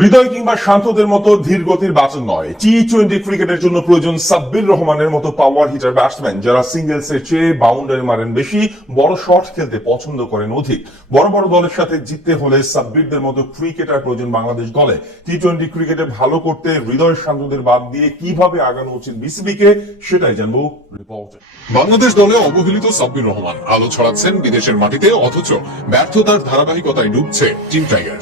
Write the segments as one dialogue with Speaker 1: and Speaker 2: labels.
Speaker 1: হৃদয় কিংবা শান্তদের মতো ধীর গতির বাচন নয়। টি টোয়েন্টি ক্রিকেটের জন্য প্রয়োজন সাব্বির রহমানের মতো পাওয়ার হিটার ব্যাটসম্যান যারা সিঙ্গেলসের চেয়ে বাউন্ডারি মারেন বেশি, বড় শট খেলতে পছন্দ করেন অধিক। বড় বড় দলের সাথে জিততে হলে সাব্বিরদের মতো ক্রিকেটার প্রয়োজন বাংলাদেশ দলে টি টোয়েন্টি ক্রিকেটে ভালো করতে হৃদয় শান্তদের বাদ দিয়ে কীভাবে আগানো উচিত বিসিবিকে, সেটাই জানব রিপোর্টে
Speaker 2: বাংলাদেশ দলে অবহেলিত সাব্বির রহমান। আলো ছড়াচ্ছেন বিদেশের মাটিতে, অথচ ব্যর্থতার ধারাবাহিকতায় ডুবছে টিম টাইগার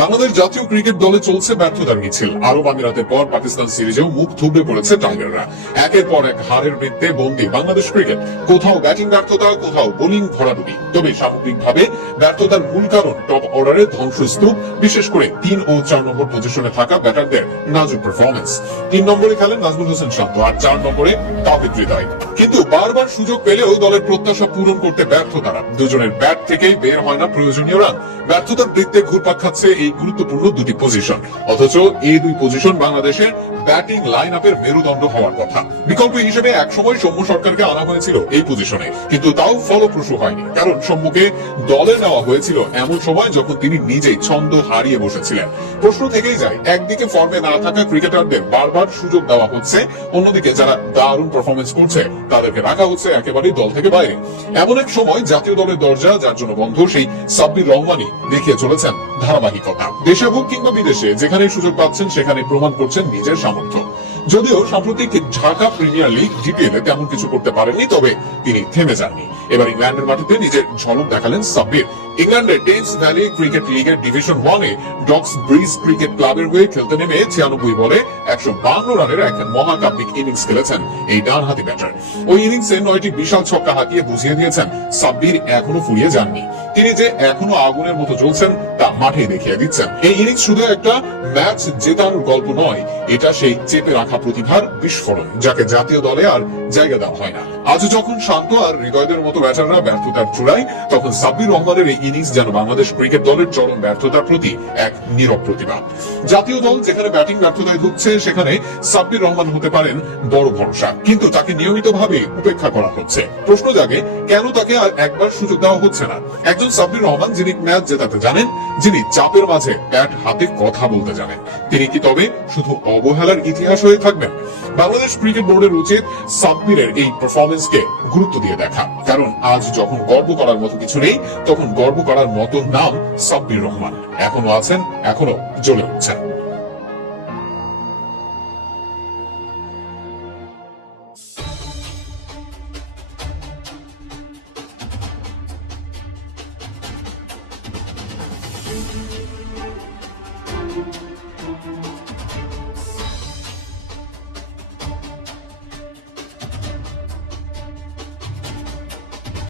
Speaker 2: বাংলাদেশ জাতীয় ক্রিকেট দলে চলছে ব্যর্থতার মিছিল। আরব আমিরাতের পর পাকিস্তান সিরিজেও মুখ থুবড়ে পড়েছে টাইগাররা একের পর এক হারের বৃত্তে বন্দী বাংলাদেশ ক্রিকেট। কোথাও ব্যাটিং ব্যর্থতা, কোথাও বোলিং ভরাডুবি তবে সামগ্রিকভাবে ব্যর্থতার মূল কারণ টপ অর্ডারের ধ্বংসস্তূপ, বিশেষ করে তিন ও চার নম্বর পজিশনে থাকা ব্যাটারদের নাজুক পারফরমেন্স তিন নম্বরে খেলেন নাজমুল হোসেন শান্ত আর চার নম্বরে তাওহিদ হৃদয়। কিন্তু বারবার সুযোগ পেলেও দলের প্রত্যাশা পূরণ করতে ব্যর্থ তারা। দুজনের ব্যাট থেকেই বের হয় না প্রয়োজনীয় রান। ব্যর্থতার বৃত্তে ঘুরপাক খাচ্ছে এই গুরুত্বপূর্ণ দুটি পজিশন অথচ এই দুই পজিশন বাংলাদেশের ব্যাটিং লাইন আপের মেরুদণ্ড হওয়ার কথা। বিকল্প হিসেবে একসময় সৌম্য সরকারকে আনা হয়েছিল এই পজিশনে কিন্তু তাও ফলপ্রসূ হয়নি। কারণ সৌম্যকে দলে নেওয়া হয়েছিল এমন সময় যখন তিনি নিজেই ছন্দ হারিয়ে বসেছিলেন। প্রশ্ন থেকেই যায়, একদিকে ফর্মে না থাকা ক্রিকেটারদের বারবার সুযোগ দেওয়া হচ্ছে, অন্যদিকে যারা দারুণ পারফরমেন্স করছে, তাদেরকে রাখা হচ্ছে একেবারেই দল থেকে বাইরে। এমন এক সময় জাতীয় দলের দরজা, যার জন্য বন্ধ সেই সাব্বির রহমানই দেখিয়ে চলেছেন ধারাবাহিকতা। দেশে হোক কিংবা বিদেশে যেখানে সুযোগ পাচ্ছেন সেখানে প্রমাণ করছেন নিজের সামর্থ্য। যদিও সাম্প্রতিক ঢাকা প্রিমিয়ার লিগ জিপিএলে তেমন কিছু করতে পারেননি, তবে তিনি থেমে যাননি। এবার ইংল্যান্ডের মাটিতে নিজের ঝলক দেখালেন সাব্বির। ইংল্যান্ডের টেন্স ভ্যালি ক্রিকেট লিগের ডিভিশন ওয়ানে ডক্স ব্রিজ ক্রিকেট ক্লাবের হয়ে খেলতে নেমে ছিয়ানব্বই বলে একশো বান্ন রানের এক মহাকাব্যিক ইনিংস খেলেছেন এই ডানহাতি ব্যাটার ওই ইনিংসে নয়টি বিশাল ছক্কা বুঝিয়ে দিয়েছেন সাব্বির এখনও ফুরিয়ে যাননি। তিনি যে এখনও আগুনের মতো চলছেন তা মাঠে দেখিয়ে দিচ্ছেন। এই ইনিংস শুধু একটা ম্যাচ জেতার গল্প নয়, এটা সেই চেপে রাখা প্রতিভার বিস্ফোরণ, যাকে জাতীয় দলে আর জায়গা দেওয়া হয় না। আজ যখন শান্ত আর হৃদয়দের মতো ব্যাটাররা ব্যর্থতার চূড়ায়, তখন সাব্বির রহমানের এই ইনিংস যেন বাংলাদেশ ক্রিকেট দলের চরম ব্যর্থতার প্রতি এক নীরব প্রতিবাদ। জাতীয় দল যেখানে ব্যাটিং ব্যর্থতায় ঢুকছে সেখানে সাব্বির রহমান হতে পারেন বড় ভরসা। কিন্তু তাকে নিয়মিতভাবে উপেক্ষা করা হচ্ছে। প্রশ্ন জাগে, কেন তাকে আর একবার সুযোগ দেওয়া হচ্ছে না? একজন সাব্বির রহমান যিনি ম্যাচ জেতাতে জানেন, যিনি চাপের মাঝে ব্যাট হাতে কথা বলতে জানেন। তিনি কি তবে শুধু অবহেলার ইতিহাস হয়ে থাকবেন? বাংলাদেশ ক্রিকেট বোর্ডের উচিত সাব্বিরের এই পারফরমেন্সকে গুরুত্ব দিয়ে দেখা কারণ আজ যখন গর্ব করার মতো কিছু নেই, তখন গর্ব করার মতো নাম সাব্বির রহমান এখনও আছেন, এখনও জ্বলে উঠছেন Thank you.